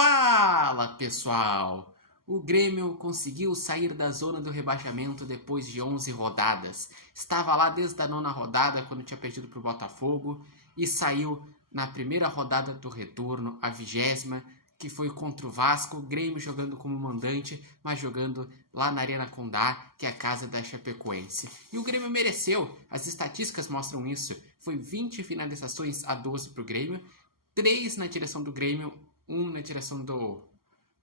Fala, pessoal! O Grêmio conseguiu sair da zona do rebaixamento depois de 11 rodadas. Estava lá desde a 9ª rodada, quando tinha perdido para o Botafogo, e saiu na primeira rodada do retorno, a 20ª, que foi contra o Vasco. O Grêmio jogando como mandante, mas jogando lá na Arena Condá, que é a casa da Chapecoense. E o Grêmio mereceu, as estatísticas mostram isso. Foi 20 finalizações a 12 para o Grêmio, 3 na direção do Grêmio, 1 na direção do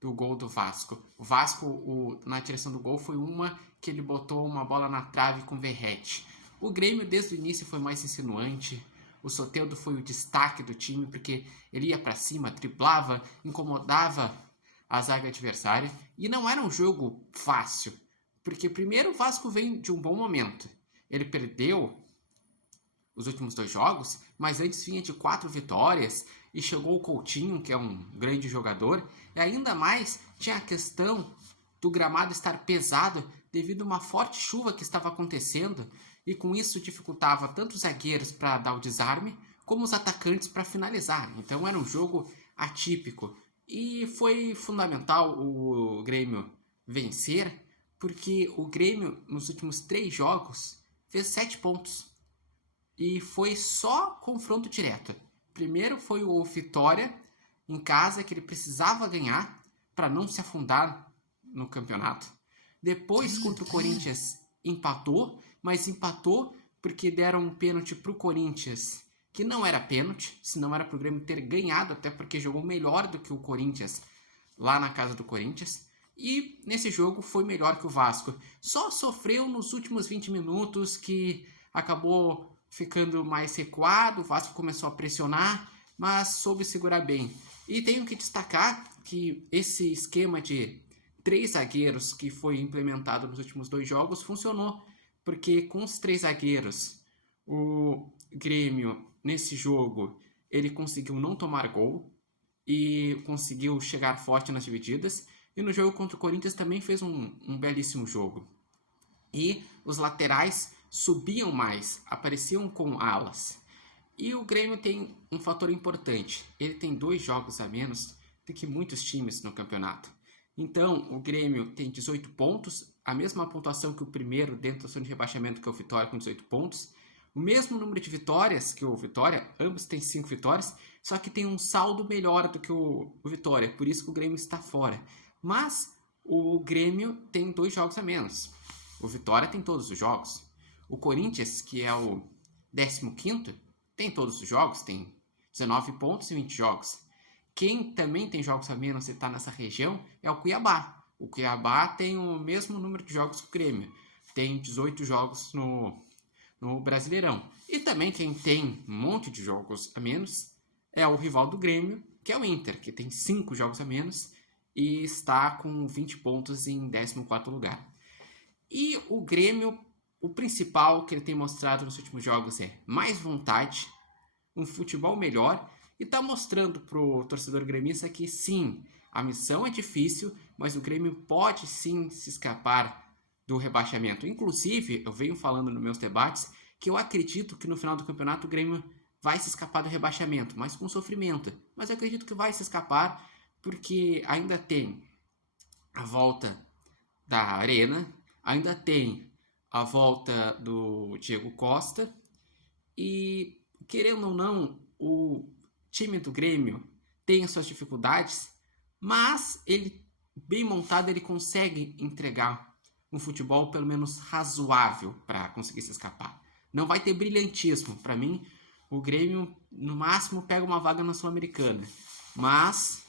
gol do Vasco. O Vasco, na direção do gol, foi uma que ele botou uma bola na trave com Verratti. O Grêmio, desde o início, foi mais insinuante. O Soteldo foi o destaque do time, porque ele ia para cima, driblava, incomodava a zaga adversária. E não era um jogo fácil, porque primeiro o Vasco vem de um bom momento. Ele perdeu os últimos 2 jogos, mas antes vinha de 4 vitórias e chegou o Coutinho, que é um grande jogador, e ainda mais tinha a questão do gramado estar pesado devido a uma forte chuva que estava acontecendo, e com isso dificultava tanto os zagueiros para dar o desarme, como os atacantes para finalizar. Então era um jogo atípico, e foi fundamental o Grêmio vencer, porque o Grêmio nos últimos 3 jogos fez 7 pontos. E foi só confronto direto. Primeiro foi o Vitória em casa, que ele precisava ganhar para não se afundar no campeonato. Depois, contra o Corinthians, empatou, mas empatou porque deram um pênalti para o Corinthians, que não era pênalti, senão era para o Grêmio ter ganhado, até porque jogou melhor do que o Corinthians lá na casa do Corinthians. E nesse jogo foi melhor que o Vasco. Só sofreu nos últimos 20 minutos, que acabou ficando mais recuado. O Vasco começou a pressionar, mas soube segurar bem. E tenho que destacar que esse esquema de 3 zagueiros que foi implementado nos últimos 2 jogos funcionou, porque com os 3 zagueiros, o Grêmio nesse jogo ele conseguiu não tomar gol e conseguiu chegar forte nas divididas, e no jogo contra o Corinthians também fez um belíssimo jogo. E os laterais subiam mais, apareciam com alas. E o Grêmio tem um fator importante: ele tem 2 jogos a menos do que muitos times no campeonato. Então o Grêmio tem 18 pontos, a mesma pontuação que o primeiro dentro da zona de rebaixamento, que é o Vitória, com 18 pontos. O mesmo número de vitórias que o Vitória, ambos têm 5 vitórias, só que tem um saldo melhor do que o Vitória, por isso que o Grêmio está fora. Mas o Grêmio tem 2 jogos a menos. O Vitória tem todos os jogos. O Corinthians, que é o 15º, tem todos os jogos, tem 19 pontos e 20 jogos. Quem também tem jogos a menos e está nessa região é o Cuiabá. O Cuiabá tem o mesmo número de jogos que o Grêmio. Tem 18 jogos no Brasileirão. E também quem tem um monte de jogos a menos é o rival do Grêmio, que é o Inter, que tem 5 jogos a menos e está com 20 pontos em 14º lugar. E o Grêmio, o principal que ele tem mostrado nos últimos jogos é mais vontade, um futebol melhor, e está mostrando para o torcedor gremista que sim, a missão é difícil, mas o Grêmio pode sim se escapar do rebaixamento. Inclusive, eu venho falando nos meus debates que eu acredito que no final do campeonato o Grêmio vai se escapar do rebaixamento, mas com sofrimento. Mas eu acredito que vai se escapar, porque ainda tem a volta da Arena, ainda tem a volta do Diego Costa, e querendo ou não, o time do Grêmio tem as suas dificuldades, mas ele, bem montado, ele consegue entregar um futebol pelo menos razoável para conseguir se escapar. Não vai ter brilhantismo. Para mim, o Grêmio no máximo pega uma vaga na Sul-Americana, mas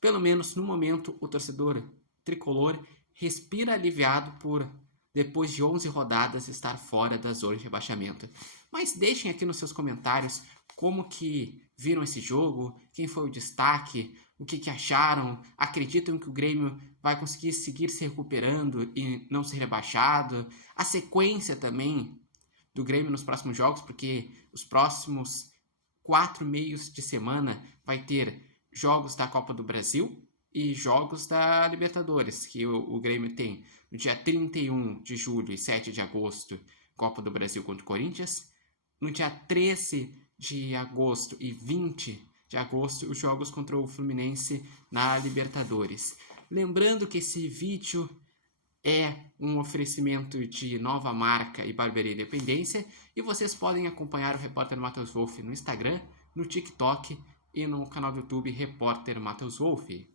pelo menos no momento o torcedor tricolor respira aliviado por, depois de 11 rodadas, estar fora da zona de rebaixamento. Mas deixem aqui nos seus comentários como que viram esse jogo, quem foi o destaque, o que acharam, acreditam que o Grêmio vai conseguir seguir se recuperando e não ser rebaixado, a sequência também do Grêmio nos próximos jogos, porque os próximos 4 meios de semana vai ter jogos da Copa do Brasil e jogos da Libertadores, que o Grêmio tem no dia 31 de julho e 7 de agosto, Copa do Brasil contra o Corinthians. No dia 13 de agosto e 20 de agosto os jogos contra o Fluminense na Libertadores. Lembrando que esse vídeo é um oferecimento de Nova Marca e Barbearia Independência e vocês podem acompanhar o Repórter Matheus Wolff no Instagram, no TikTok e no canal do YouTube Repórter Matheus Wolff.